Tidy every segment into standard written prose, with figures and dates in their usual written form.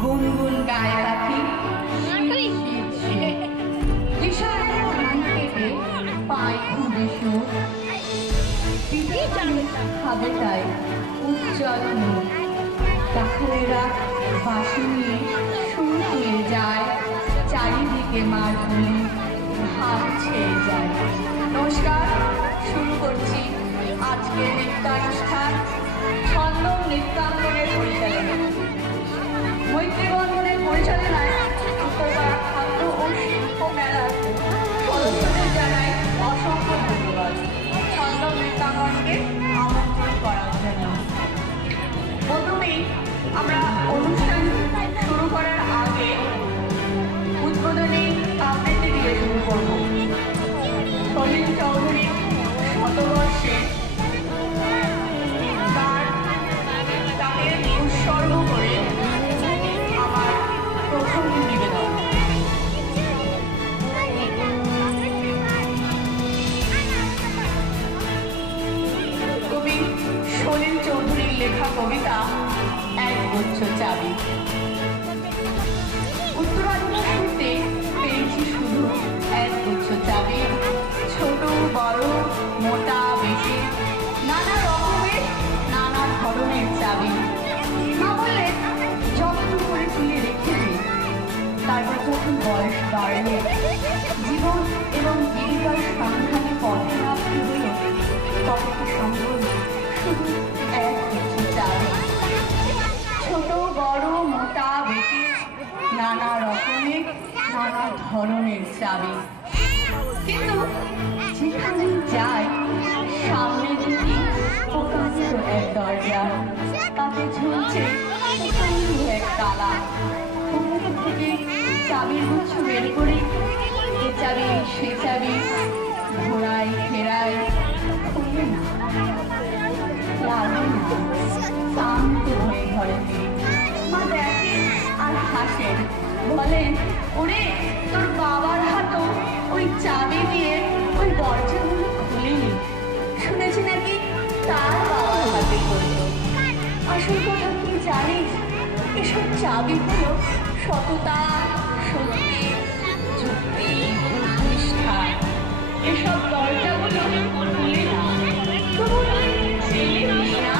গুনগুন গায়ে পাখি দিশার ধান কেটে পায় খুঁজে সুখ খাবে তাই উজ্জ্বল মুখ কাকুরেরা বাঁশি নিয়ে সুর তুলে যায় চারিদিকে মারধুলি ভাব ছেয়ে যায়। নমস্কার, শুরু করছি আজকের নৃত্যানুষ্ঠান ছন্দ নৃত্যাঙ্গনের পরিচালনা। মৈত্রীবন্ধনের পরিচালনায় উত্তরপাড়া খাদ্য ও শিল্প মেলার সদস্যদের জানাই অসংখ্য ধন্যবাদ ছন্দ নৃত্যাঙ্গনকে আমন্ত্রণ করার জন্য। প্রথমেই আমরা অনুষ্ঠান শুরু করার আগে উদ্বোধনী আবৃত্তি দিয়ে শুরু করব। সলিল চৌধুরী শতবর্ষে তাকে উৎসর্গ করে আমার প্রথম নিবেদন। কবি সলিল চৌধুরীর লেখা কবিতা এক গুচ্ছ চাবি। উত্তরাধিকার সূত্রে পেয়েছি শুধু এক গুচ্ছ চাবি, ছোট বড় মোটা বেশি নানা রকমের নানা ধরনের চাবি। মা বললে যত্ন করে তুলে রেখে দিই, তারপর যখন বয়স বাড়লে জীবন এবং জীবিকার সন্ধানে পথে নামতে হলো তখন সম্ভব শুধু এক গুচ্ছ চাবি, ছোট বড় মোটা বেশি নানা রকমের নানা ধরনের চাবি। কিন্তু যেখানে যাই সামনে দেখি প্রকাশিত এক দরজা, তাতে ঝুলছে এক তালা। ওখানে থেকে চাবির গুচ্ছ বের করে এ চাবি সে চাবি ঘোরাই ফেরাই, খুলে না লাগে না, শান্ত হয়ে ঘরে ফিরি। মা দেখে আর হাসেন, বলেন ওরে তোর বাবার হাতও ওই চাবি দিয়ে ওই দরজাগুলো খুলেনি, শুনেছি নাকি তার বাবার হাতে করত। আসল কথা কি জানিস, এসব চাবিগুলো সততা, সত্যি, যুক্তি, নিষ্ঠা, এসব দরজাগুলো খুলে না। তবু জেলে নিস না,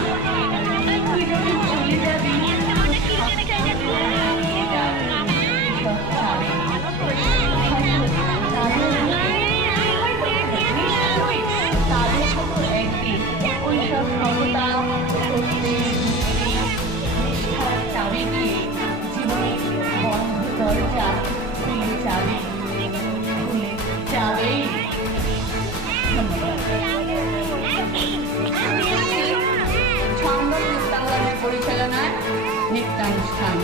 তুই যখন চলে যাবি তাদের মতো একদিন ওইসব ক্ষমতা, শক্তি, নিষ্ঠার চাবি দিয়ে জীবনের বন্ধ দরজা খুলে যাবে, খুলে যাবে। ছন্দ নৃত্যাঙ্গনের পরিচালনায় নৃত্যানুষ্ঠান।